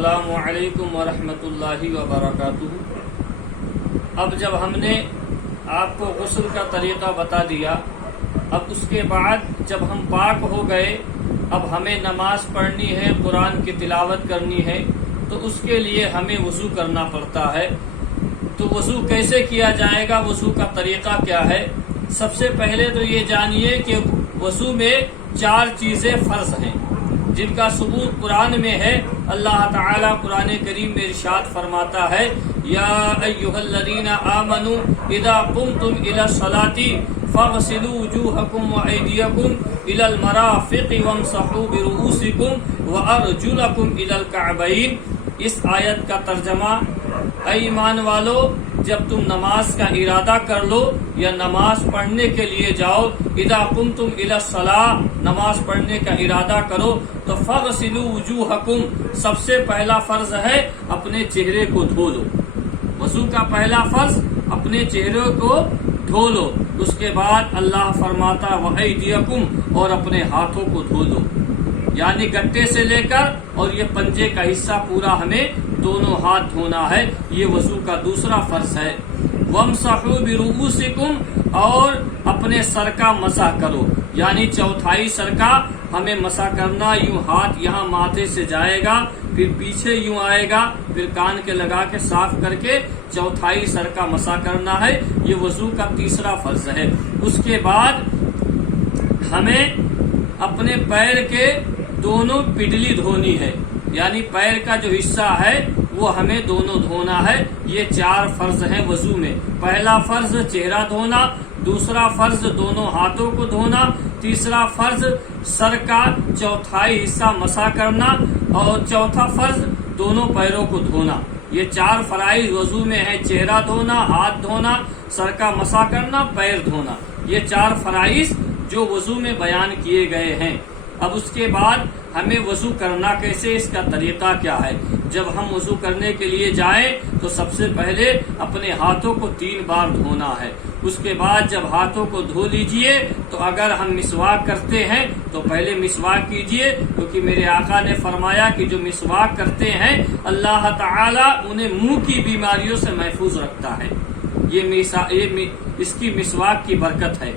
السلام علیکم ورحمۃ اللہ وبرکاتہ۔ اب جب ہم نے آپ کو غسل کا طریقہ بتا دیا، اب اس کے بعد جب ہم پاک ہو گئے، اب ہمیں نماز پڑھنی ہے، قرآن کی تلاوت کرنی ہے، تو اس کے لیے ہمیں وضو کرنا پڑتا ہے۔ تو وضو کیسے کیا جائے گا، وضو کا طریقہ کیا ہے؟ سب سے پہلے تو یہ جانیے کہ وضو میں 4 چیزیں فرض ہیں جن کا ثبوت قرآن میں ہے۔ اللہ تعالیٰ قرآن کریم میں ارشاد فرماتا ہے، یا ایھا الذین آمنوا اذا قمتم الی الصلاۃ فاغسلوا وجوہکم وایدیکم الی المرافق وامسحوا برؤوسکم وارجلکم الی الکعبین۔ اس آیت کا ترجمہ، اے ایمان والو، جب تم نماز کا ارادہ کر لو یا نماز پڑھنے کے لیے جاؤ، اذا قمتم الی الصلاۃ، نماز پڑھنے کا ارادہ کرو، تو فاغسلوا وجوہکم، سب سے پہلا فرض ہے اپنے چہرے کو دھو لو۔ وضو کا پہلا فرض اپنے چہرے کو دھو لو۔ اس کے بعد اللہ فرماتا وایدیکم، اور اپنے ہاتھوں کو دھو لو، یعنی گٹے سے لے کر اور یہ پنجے کا حصہ پورا ہمیں دونوں ہاتھ دھونا ہے۔ یہ وضو کا دوسرا فرض ہے۔ وامسحوا برؤوسکم، اور اپنے سر کا مسح کرو، یعنی چوتھائی سر کا ہمیں مسح کرنا۔ یوں ہاتھ یہاں ماتھے سے جائے گا، پھر پیچھے یوں آئے گا، پھر کان کے لگا کے صاف کر کے چوتھائی سر کا مسح کرنا ہے۔ یہ وضو کا تیسرا فرض ہے۔ اس کے بعد ہمیں اپنے پیر کے دونوں پڈلی دھونی ہے، یعنی پیر کا جو حصہ ہے وہ ہمیں دونوں دھونا ہے۔ یہ 4 فرض ہیں وضو میں۔ پہلا فرض چہرہ دھونا، دوسرا فرض دونوں ہاتھوں کو دھونا، تیسرا فرض سر کا چوتھائی حصہ مسح کرنا، اور چوتھا فرض دونوں پیروں کو دھونا۔ یہ 4 فرائض وضو میں ہیں، چہرہ دھونا، ہاتھ دھونا، سر کا مسح کرنا، پیر دھونا۔ یہ 4 فرائض جو وضو میں بیان کیے گئے ہیں۔ اب اس کے بعد ہمیں وضو کرنا کیسے، اس کا طریقہ کیا ہے؟ جب ہم وضو کرنے کے لیے جائیں تو سب سے پہلے اپنے ہاتھوں کو 3 بار دھونا ہے۔ اس کے بعد جب ہاتھوں کو دھو لیجئے تو اگر ہم مسواک کرتے ہیں تو پہلے مسواک کیجئے، کیونکہ میرے آقا نے فرمایا کہ جو مسواک کرتے ہیں اللہ تعالیٰ انہیں منہ کی بیماریوں سے محفوظ رکھتا ہے۔ یہ اس کی مسواک کی برکت ہے۔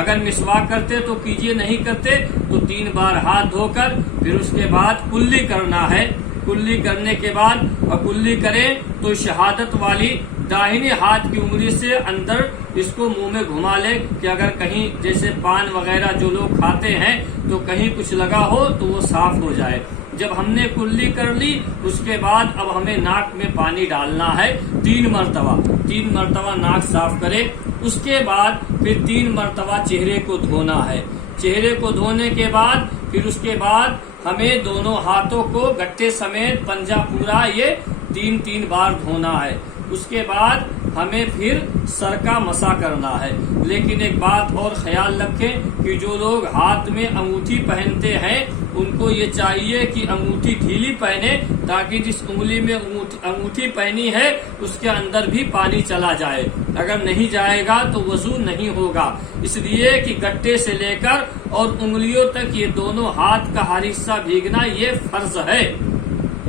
اگر مسواک کرتے تو کیجئے، نہیں کرتے تو 3 بار ہاتھ دھو کر پھر اس کے بعد کلی کرنا ہے۔ کلی کرنے کے بعد، اور کلی کریں تو شہادت والی داہنے ہاتھ کی انگلی سے اندر اس کو منہ میں گھما لے، کہ اگر کہیں جیسے پان وغیرہ جو لوگ کھاتے ہیں تو کہیں کچھ لگا ہو تو وہ صاف ہو جائے۔ جب ہم نے کلی کر لی اس کے بعد اب ہمیں ناک میں پانی ڈالنا ہے 3 مرتبہ۔ 3 مرتبہ ناک صاف کرے۔ اس کے بعد پھر 3 مرتبہ چہرے کو دھونا ہے۔ چہرے کو دھونے کے بعد پھر اس کے بعد ہمیں دونوں ہاتھوں کو گٹے سمیت پنجہ پورا یہ 3 بار دھونا ہے۔ اس کے بعد ہمیں پھر سر کا مسح کرنا ہے۔ لیکن ایک بات اور خیال رکھیں کہ جو لوگ ہاتھ میں انگوٹھی پہنتے ہیں ان کو یہ چاہیے کہ انگوٹھی ڈھیلی پہنے، تاکہ جس انگلی میں انگوٹھی پہنی ہے اس کے اندر بھی پانی چلا جائے۔ اگر نہیں جائے گا تو وضو نہیں ہوگا، اس لیے کہ گٹے سے لے کر اور انگلیوں تک یہ دونوں ہاتھ کا ہر حصہ بھیگنا یہ فرض ہے۔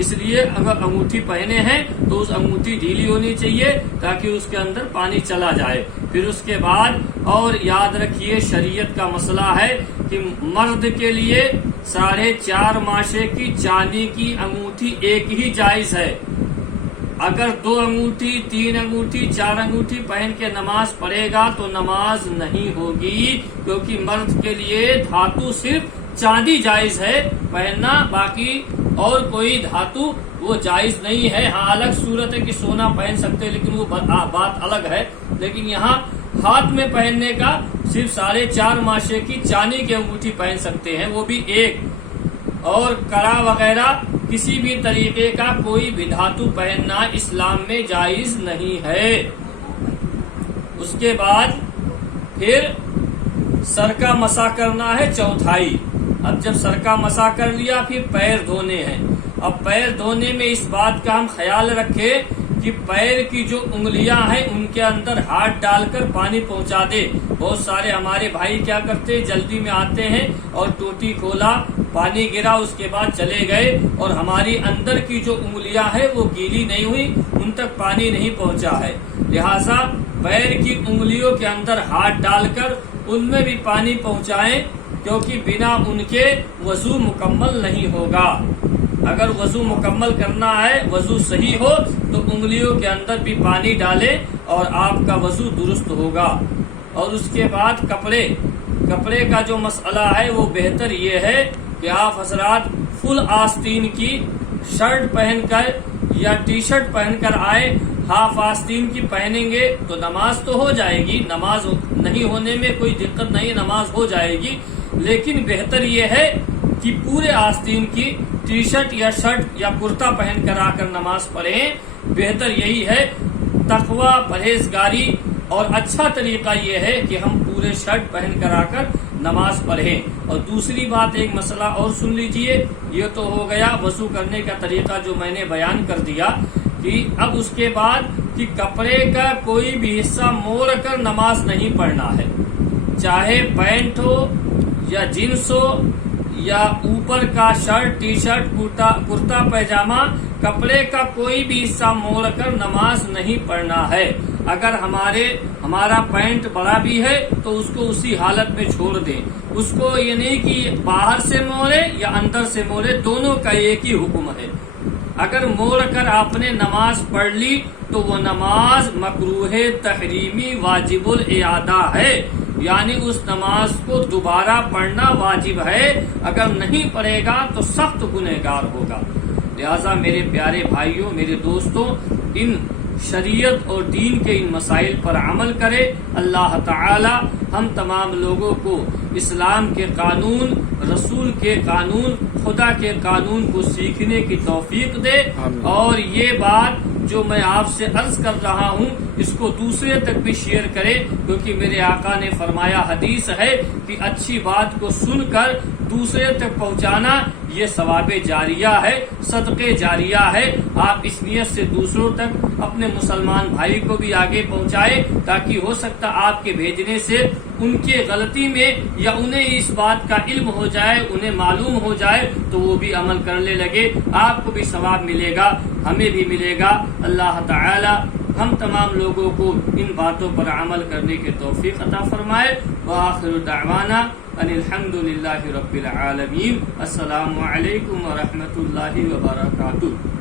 اس لیے اگر انگوٹھی پہنے ہیں تو اس انگوٹھی ڈھیلی ہونی چاہیے تاکہ اس کے اندر پانی چلا جائے۔ پھر اس کے بعد اور یاد رکھیے، شریعت کا مسئلہ ہے کہ مرد کے لیے 4.5 ماشے کی چاندی کی انگوٹھی ایک ہی جائز ہے۔ اگر 2 انگوٹھی، 3 انگوٹھی، 4 انگوٹھی پہن کے نماز پڑھے گا تو نماز نہیں ہوگی، کیونکہ مرد کے لیے دھاتو صرف چاندی جائز ہے پہننا، باقی اور کوئی دھاتو وہ جائز نہیں ہے۔ ہاں الگ صورت ہے کہ سونا پہن سکتے، لیکن وہ بات الگ ہے۔ لیکن یہاں ہاتھ میں پہننے کا صرف 4.5 ماشے کی چاندی کی انگوٹھی پہن سکتے ہیں، وہ بھی ایک، اور کڑا وغیرہ کسی بھی طریقے کا کوئی بھی دھاتو پہننا اسلام میں جائز نہیں ہے۔ اس کے بعد پھر سر کا مسح کرنا ہے چوتھائی۔ اب جب سر کا مسح کر لیا پھر پیر دھونے ہیں۔ اب پیر دھونے میں اس بات کا ہم خیال رکھیں کہ پیر کی جو انگلیاں ہیں ان کے اندر ہاتھ ڈال کر پانی پہنچا دے، بہت سارے ہمارے بھائی کیا کرتے ہیں، جلدی میں آتے ہیں اور ٹوٹی کھولا، پانی گرا، اس کے بعد چلے گئے اور ہماری اندر کی جو انگلیاں ہیں وہ گیلی نہیں ہوئی، ان تک پانی نہیں پہنچا ہے۔ لہٰذا پیر کی انگلیوں کے اندر ہاتھ ڈال کر ان میں بھی پانی پہنچائیں، کیونکہ بنا ان کے وضو مکمل نہیں ہوگا۔ اگر وضو مکمل کرنا ہے، وضو صحیح ہو، تو انگلیوں کے اندر بھی پانی ڈالیں اور آپ کا وضو درست ہوگا۔ اور اس کے بعد کپڑے کا جو مسئلہ ہے وہ بہتر یہ ہے کہ آپ حضرات فل آستین کی شرٹ پہن کر یا ٹی شرٹ پہن کر آئے۔ ہاف آستین کی پہنیں گے تو نماز تو ہو جائے گی، نماز نہیں ہونے میں کوئی دقت نہیں، نماز ہو جائے گی، لیکن بہتر یہ ہے کہ پورے آستین کی ٹی شرٹ یا شرٹ یا کرتا پہن کر آ کر نماز پڑھیں۔ بہتر یہی ہے۔ تقوی، پرہیزگاری اور اچھا طریقہ یہ ہے کہ ہم پورے شرٹ پہن کر آ کر نماز پڑھیں۔ اور دوسری بات، ایک مسئلہ اور سن لیجئے، یہ تو ہو گیا وضو کرنے کا طریقہ جو میں نے بیان کر دیا، کہ اب اس کے بعد کہ کپڑے کا کوئی بھی حصہ موڑ کر نماز نہیں پڑھنا ہے، چاہے پینٹ ہو یا جینس ہو یا اوپر کا شرٹ، ٹی شرٹ، کرتا پیجامہ، کپڑے کا کوئی بھی حصہ موڑ کر نماز نہیں پڑھنا ہے۔ اگر ہمارا پینٹ بڑا بھی ہے تو اس کو اسی حالت میں چھوڑ دیں، اس کو یہ نہیں کہ باہر سے موڑے یا اندر سے موڑے، دونوں کا ایک ہی حکم ہے۔ اگر موڑ کر آپ نے نماز پڑھ لی تو وہ نماز مکروہ تحریمی واجب الاعادہ ہے، یعنی اس نماز کو دوبارہ پڑھنا واجب ہے، اگر نہیں پڑھے گا تو سخت گنہگار ہوگا۔ لہذا میرے پیارے بھائیوں، میرے دوستوں، ان شریعت اور دین کے ان مسائل پر عمل کرے۔ اللہ تعالی ہم تمام لوگوں کو اسلام کے قانون، رسول کے قانون، خدا کے قانون کو سیکھنے کی توفیق دے، اور یہ بات جو میں آپ سے عرض کر رہا ہوں اس کو دوسرے تک بھی شیئر کرے، کیونکہ میرے آقا نے فرمایا، حدیث ہے کہ اچھی بات کو سن کر دوسرے تک پہنچانا یہ ثواب جاریہ ہے، صدقے جاریہ ہے۔ آپ اس نیت سے دوسروں تک اپنے مسلمان بھائی کو بھی آگے پہنچائے، تاکہ ہو سکتا آپ کے بھیجنے سے ان کے غلطی میں یا انہیں اس بات کا علم ہو جائے، انہیں معلوم ہو جائے تو وہ بھی عمل کرنے لگے، آپ کو بھی ثواب ملے گا، ہمیں بھی ملے گا۔ اللہ تعالی ہم تمام لوگوں کو ان باتوں پر عمل کرنے کی توفیق عطا فرمائے۔ وآخر دعوانا ان الحمد للہ رب العالمین۔ السلام علیکم ورحمۃ اللہ وبرکاتہ۔